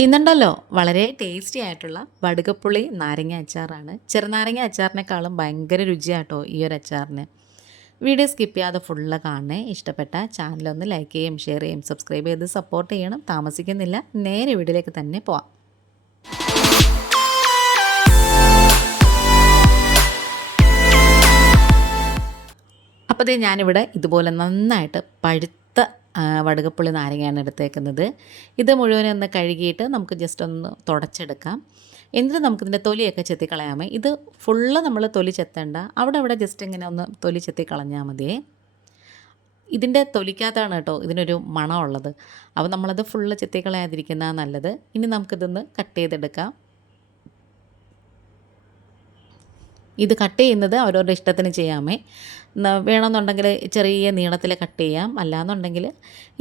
ഇന്നുണ്ടല്ലോ വളരെ ടേസ്റ്റി ആയിട്ടുള്ള വടുകപ്പുളി നാരങ്ങ അച്ചാറാണ്. ചെറുനാരങ്ങ അച്ചാറിനേക്കാളും ഭയങ്കര രുചിയാട്ടോ ഈ ഒരു അച്ചാറിന്. വീഡിയോ സ്കിപ്പ് ചെയ്യാതെ ഫുള്ള് കാണണേ. ഇഷ്ടപ്പെട്ട ചാനലൊന്ന് ലൈക്ക് ചെയ്യും, ഷെയർ ചെയ്യും, സബ്സ്ക്രൈബ് ചെയ്ത് സപ്പോർട്ട് ചെയ്യണം. താമസിക്കുന്നില്ല, നേരെ വീഡിയോയിലേക്ക് തന്നെ പോവാം. അപ്പോൾ ദേ ഞാനിവിടെ ഇതുപോലെ നന്നായിട്ട് പഴുത്ത വടുകപ്പുളി നാരങ്ങയാണ് എടുത്തേക്കുന്നത്. ഇത് മുഴുവനൊന്ന് കഴുകിയിട്ട് നമുക്ക് ജസ്റ്റ് ഒന്ന് തുടച്ചെടുക്കാം. എന്നിട്ട് നമുക്കിതിൻ്റെ തൊലിയൊക്കെ ചെത്തിക്കളയാമേ. ഇത് ഫുള്ള് നമ്മൾ തൊലി ചെത്തേണ്ട, അവിടെ ജസ്റ്റ് ഇങ്ങനെ ഒന്ന് തൊലി ചെത്തിക്കളഞ്ഞാൽ മതിയേ. ഇതിൻ്റെ തൊലിക്കകത്താണ് കേട്ടോ ഇതിനൊരു മണമുള്ളത്. അപ്പോൾ നമ്മളത് ഫുള്ള് ചെത്തിക്കളയാതിരിക്കുന്നതാണ് നല്ലത്. ഇനി നമുക്കിതൊന്ന് കട്ട് ചെയ്തെടുക്കാം. ഇത് കട്ട് ചെയ്യുന്നത് അവരവരുടെ ഇഷ്ടത്തിന് ചെയ്യാമേ. വേണമെന്നുണ്ടെങ്കിൽ ചെറിയ നീളത്തിൽ കട്ട് ചെയ്യാം, അല്ലാന്നുണ്ടെങ്കിൽ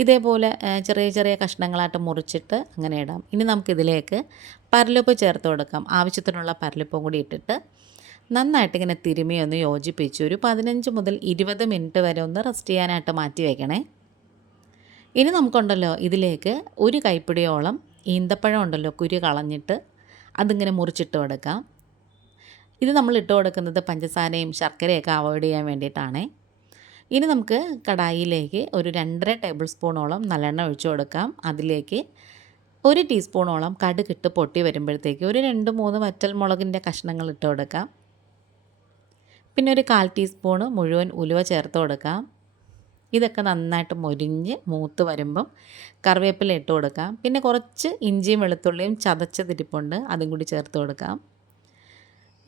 ഇതേപോലെ ചെറിയ ചെറിയ കഷ്ണങ്ങളായിട്ട് മുറിച്ചിട്ട് അങ്ങനെ ഇടാം. ഇനി നമുക്കിതിലേക്ക് പരലുപ്പ് ചേർത്ത് കൊടുക്കാം. ആവശ്യത്തിനുള്ള പരലുപ്പും കൂടി ഇട്ടിട്ട് നന്നായിട്ട് ഇങ്ങനെ തിരുമ്മി ഒന്ന് യോജിപ്പിച്ച് ഒരു 15 മുതൽ 20 മിനിറ്റ് വരെ ഒന്ന് റെസ്റ്റ് ചെയ്യാനായിട്ട് മാറ്റി വയ്ക്കണേ. ഇനി നമുക്കുണ്ടല്ലോ ഇതിലേക്ക് ഒരു കൈപ്പിടിയോളം ഈന്തപ്പഴം ഉണ്ടല്ലോ, കുരു കളഞ്ഞിട്ട് അതിങ്ങനെ മുറിച്ചിട്ട് കൊടുക്കാം. ഇത് നമ്മൾ ഇട്ട് കൊടുക്കുന്നത് പഞ്ചസാരയും ശർക്കരയൊക്കെ അവോയ്ഡ് ചെയ്യാൻ വേണ്ടിയിട്ടാണ്. ഇനി നമുക്ക് കടായിലേക്ക് ഒരു 2.5 ടേബിൾ സ്പൂണോളം നല്ലെണ്ണ ഒഴിച്ചു കൊടുക്കാം. അതിലേക്ക് 1 ടീസ്പൂണോളം കടുകിട്ട് പൊട്ടി വരുമ്പോഴത്തേക്ക് ഒരു 2-3 വറ്റൽ മുളകിൻ്റെ കഷ്ണങ്ങൾ ഇട്ട് കൊടുക്കാം. പിന്നെ ഒരു 1/4 ടീസ്പൂണ് മുഴുവൻ ഉലുവ ചേർത്ത് കൊടുക്കാം. ഇതൊക്കെ നന്നായിട്ട് മൊരിഞ്ഞ് മൂത്ത് വരുമ്പം കറിവേപ്പില ഇട്ട് കൊടുക്കാം. പിന്നെ കുറച്ച് ഇഞ്ചിയും വെളുത്തുള്ളിയും ചതച്ചതിരിപ്പുണ്ട്, അതും കൂടി ചേർത്ത് കൊടുക്കാം.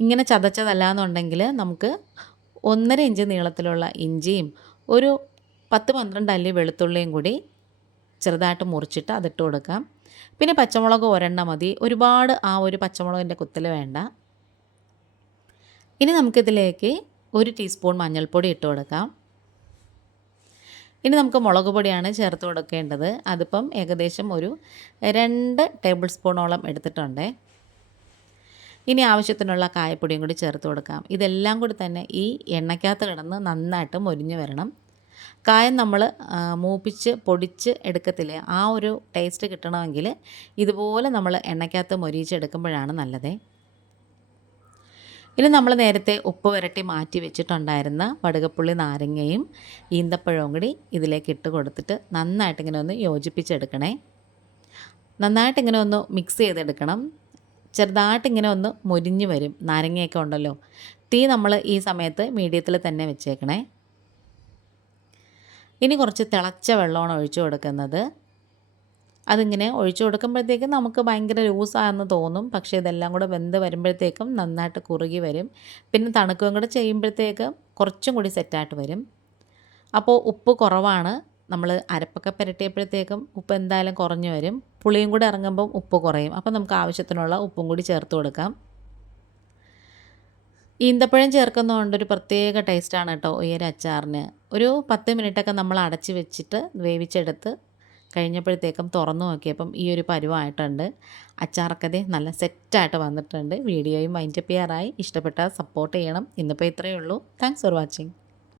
ഇങ്ങനെ ചതച്ചതല്ലാന്നുണ്ടെങ്കിൽ നമുക്ക് 1.5 ഇഞ്ച് നീളത്തിലുള്ള ഇഞ്ചിയും ഒരു 10-12 അല്ലി വെളുത്തുള്ളിയും കൂടി ചെറുതായിട്ട് മുറിച്ചിട്ട് അതിട്ട് കൊടുക്കാം. പിന്നെ പച്ചമുളക് ഒരെണ്ണം മതി, ഒരുപാട് ആ ഒരു പച്ചമുളകിൻ്റെ കുത്തൽ വേണ്ട. ഇനി നമുക്കിതിലേക്ക് 1 ടീസ്പൂൺ മഞ്ഞൾപ്പൊടി ഇട്ട് കൊടുക്കാം. ഇനി നമുക്ക് മുളക് പൊടിയാണ് ചേർത്ത് കൊടുക്കേണ്ടത്. അതിപ്പം ഏകദേശം ഒരു 2 ടേബിൾ സ്പൂണോളം എടുത്തിട്ടുണ്ട്. ഇനി ആവശ്യത്തിനുള്ള കായപ്പൊടിയും കൂടി ചേർത്ത് കൊടുക്കാം. ഇതെല്ലാം കൂടി തന്നെ ഈ എണ്ണയ്ക്കകത്ത് കിടന്ന് നന്നായിട്ട് മൊരിഞ്ഞ് വരണം. കായം നമ്മൾ മൂപ്പിച്ച് പൊടിച്ച് എടുക്കത്തില്ലേ, ആ ഒരു ടേസ്റ്റ് കിട്ടണമെങ്കിൽ ഇതുപോലെ നമ്മൾ എണ്ണയ്ക്കകത്ത് മൊരിയിച്ചെടുക്കുമ്പോഴാണ് നല്ലത്. ഇനി നമ്മൾ നേരത്തെ ഉപ്പ് വരട്ടി മാറ്റി വെച്ചിട്ടുണ്ടായിരുന്ന വടുകപ്പുള്ളി നാരങ്ങയും ഈന്തപ്പഴവും കൂടി ഇതിലേക്ക് ഇട്ട് കൊടുത്തിട്ട് നന്നായിട്ടിങ്ങനെ ഒന്ന് യോജിപ്പിച്ചെടുക്കണേ. നന്നായിട്ടിങ്ങനെ ഒന്ന് മിക്സ് ചെയ്തെടുക്കണം. ചെറുതായിട്ടിങ്ങനെ ഒന്ന് മൊരിഞ്ഞ് വരും നാരങ്ങയൊക്കെ ഉണ്ടല്ലോ. തീ നമ്മൾ ഈ സമയത്ത് മീഡിയത്തിൽ തന്നെ വെച്ചേക്കണേ. ഇനി കുറച്ച് തിളച്ച വെള്ളമാണ് ഒഴിച്ചു കൊടുക്കുന്നത്. അതിങ്ങനെ ഒഴിച്ചു കൊടുക്കുമ്പോഴത്തേക്കും നമുക്ക് ഭയങ്കര ലൂസാണെന്ന് തോന്നും, പക്ഷേ ഇതെല്ലാം കൂടെ വെന്ത് വരുമ്പോഴത്തേക്കും നന്നായിട്ട് കുറുകി വരും. പിന്നെ തണുക്കുകയും കൂടെ ചെയ്യുമ്പോഴത്തേക്കും കുറച്ചും കൂടി സെറ്റായിട്ട് വരും. അപ്പോൾ ഉപ്പ് കുറവാണ്, നമ്മൾ അരപ്പൊക്കെ പുരട്ടിയപ്പോഴത്തേക്കും ഉപ്പ് എന്തായാലും കുറഞ്ഞു വരും. പുളിയും കൂടി ഇറങ്ങുമ്പം ഉപ്പ് കുറയും. അപ്പോൾ നമുക്ക് ആവശ്യത്തിനുള്ള ഉപ്പും കൂടി ചേർത്ത് കൊടുക്കാം. ഈന്തപ്പഴം ചേർക്കുന്നതുകൊണ്ട് ഒരു പ്രത്യേക ടേസ്റ്റാണ് കേട്ടോ ഈ ഒരു അച്ചാറിന്. ഒരു 10 മിനിറ്റൊക്കെ നമ്മൾ അടച്ച് വെച്ചിട്ട് വേവിച്ചെടുത്ത് കഴിഞ്ഞപ്പോഴത്തേക്കും തുറന്നു നോക്കിയപ്പം ഈ ഒരു പരുവമായിട്ടുണ്ട്. അച്ചാറൊക്കെ നല്ല സെറ്റായിട്ട് വന്നിട്ടുണ്ട്. വീഡിയോയും വൈൻഡപ്പ് ചെയ്യാറായി. ഇഷ്ടപ്പെട്ടാൽ സപ്പോർട്ട് ചെയ്യണം. ഇന്നിപ്പോൾ ഇത്രയേ ഉള്ളൂ. Thanks for watching.